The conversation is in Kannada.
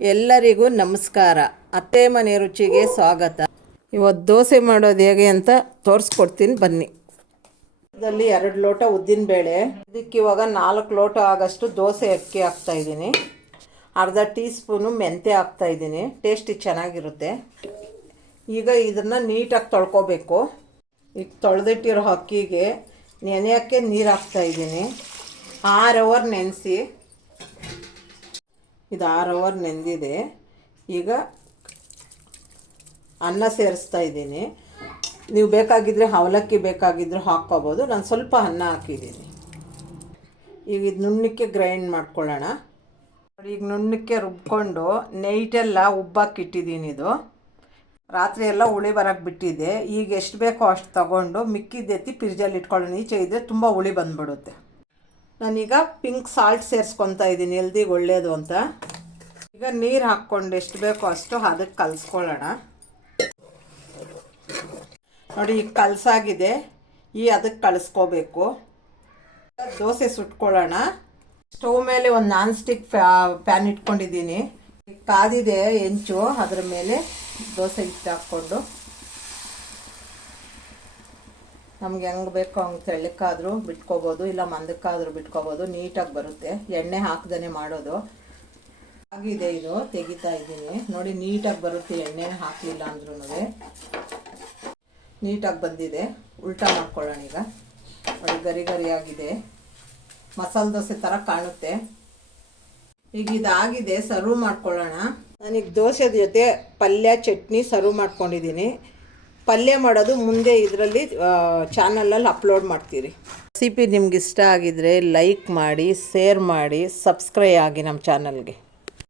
ಎಲ್ಲರಿಗೂ ನಮಸ್ಕಾರ. ಅತ್ತೆ ಮನೆ ರುಚಿಗೆ ಸ್ವಾಗತ. ಇವತ್ತು ದೋಸೆ ಮಾಡೋದು ಹೇಗೆ ಅಂತ ತೋರಿಸ್ಕೊಡ್ತೀನಿ ಬನ್ನಿ. ಇದರಲ್ಲಿ 2 ಲೋಟ ಉದ್ದಿನಬೇಳೆ, ಇದಕ್ಕೆ ಇವಾಗ 4 ಲೋಟ ಆಗಷ್ಟು ದೋಸೆ ಅಕ್ಕಿ ಹಾಕ್ತಾಯಿದ್ದೀನಿ. ಅರ್ಧ ಟೀ ಸ್ಪೂನು ಮೆಂತ್ಯ ಹಾಕ್ತಾಯಿದ್ದೀನಿ, ಟೇಸ್ಟ್ ಚೆನ್ನಾಗಿರುತ್ತೆ. ಈಗ ಇದನ್ನು ನೀಟಾಗಿ ತೊಳ್ಕೊಬೇಕು. ಈಗ ತೊಳೆದಿಟ್ಟಿರೋ ಅಕ್ಕಿಗೆ ನೆನೆಯೋಕ್ಕೆ ನೀರು ಹಾಕ್ತಾಯಿದ್ದೀನಿ. 6 ಅವರ್ ನೆನೆಸಿ, ಇದು 6 ಅವರ್ ನೆಂದಿದೆ. ಈಗ ಅನ್ನ ಸೇರಿಸ್ತಾ ಇದ್ದೀನಿ. ನೀವು ಬೇಕಾಗಿದ್ದರೆ ಅವಲಕ್ಕಿ ಬೇಕಾಗಿದ್ದರೂ ಹಾಕ್ಕೋಬೋದು. ನಾನು ಸ್ವಲ್ಪ ಅನ್ನ ಹಾಕಿದ್ದೀನಿ. ಈಗ ಇದು ನುಣ್ಣಕ್ಕೆ ಗ್ರೈಂಡ್ ಮಾಡ್ಕೊಳ್ಳೋಣ. ಈಗ ನುಣ್ಣಕ್ಕೆ ರುಬ್ಕೊಂಡು ನೈಟೆಲ್ಲ ಉಬ್ಬಾಕಿಟ್ಟಿದ್ದೀನಿ. ಇದು ರಾತ್ರಿ ಎಲ್ಲ ಹುಳಿ ಬರೋಕ್ಕೆ ಬಿಟ್ಟಿದ್ದೆ. ಈಗ ಎಷ್ಟು ಬೇಕೋ ಅಷ್ಟು ತೊಗೊಂಡು ಮಿಕ್ಕಿದ್ದೆತ್ತಿ ಫ್ರಿಜ್ಜಲ್ಲಿ ಇಟ್ಕೊಳ್ಳೋಣ. ಈಚೆ ಇದ್ದರೆ ತುಂಬ ಹುಳಿ ಬಂದುಬಿಡುತ್ತೆ. ನಾನೀಗ ಪಿಂಕ್ ಸಾಲ್ಟ್ ಸೇರಿಸ್ಕೊತಾ ಇದ್ದೀನಿ, ಹೆಲ್ದಿಗೆ ಒಳ್ಳೆಯದು ಅಂತ. ಈಗ ನೀರು ಹಾಕ್ಕೊಂಡು ಎಷ್ಟು ಬೇಕೋ ಅಷ್ಟು ಅದಕ್ಕೆ ಕಲಿಸ್ಕೊಳ್ಳೋಣ. ನೋಡಿ, ಈಗ ಕಲಸಾಗಿದೆ. ಅದಕ್ಕೆ ಕಲಿಸ್ಕೋಬೇಕು. ದೋಸೆ ಸುಟ್ಕೊಳ್ಳೋಣ. ಸ್ಟವ್ ಮೇಲೆ ಒಂದು ನಾನ್ ಸ್ಟಿಕ್ ಪ್ಯಾನ್ ಇಟ್ಕೊಂಡಿದ್ದೀನಿ. ಕಾದಿದೆ ಹೆಂಚು, ಅದರ ಮೇಲೆ ದೋಸೆ ಹಿಟ್ಟು ಹಾಕ್ಕೊಂಡು ನಮ್ಗೆ ಹೆಂಗೆ ಬೇಕೋ ಹಂಗೆ ತೆಳ್ಳಕ್ಕಾದರೂ ಬಿಟ್ಕೋಬೋದು, ಇಲ್ಲ ಮಂದಕ್ಕಾದರೂ ಬಿಟ್ಕೋಬೋದು. ನೀಟಾಗಿ ಬರುತ್ತೆ. ಎಣ್ಣೆ ಹಾಕ್ದೇ ಮಾಡೋದು. ಆಗಿದೆ, ಇದು ತೆಗಿತಾ ಇದ್ದೀನಿ. ನೋಡಿ, ನೀಟಾಗಿ ಬರುತ್ತೆ. ಎಣ್ಣೆ ಹಾಕಲಿಲ್ಲ ಅಂದ್ರೂ ನೀಟಾಗಿ ಬಂದಿದೆ. ಉಲ್ಟಾ ಮಾಡ್ಕೊಳ್ಳೋಣ. ಈಗ ನೋಡಿ, ಗರಿ ಗರಿಯಾಗಿದೆ. ಮಸಾಲೆ ದೋಸೆ ಥರ ಕಾಣುತ್ತೆ. ಈಗ ಇದಾಗಿದೆ, ಸರ್ವ್ ಮಾಡ್ಕೊಳ್ಳೋಣ. ನಾನೀಗ ದೋಸೆ ಜೊತೆ ಪಲ್ಯ ಚಟ್ನಿ ಸರ್ವ್ ಮಾಡ್ಕೊಂಡಿದ್ದೀನಿ. ಪಲ್ಯ ಮಾಡೋದು ಮುಂದೆ ಇದರಲ್ಲಿ ಚಾನಲಲ್ಲಿ ಅಪ್ಲೋಡ್ ಮಾಡ್ತೀರಿ. ರೆಸಿಪಿ ನಿಮ್ಗೆ ಇಷ್ಟ ಆಗಿದರೆ ಲೈಕ್ ಮಾಡಿ, ಶೇರ್ ಮಾಡಿ, ಸಬ್ಸ್ಕ್ರೈಬ್ ಆಗಿ ನಮ್ಮ ಚಾನಲ್ಗೆ.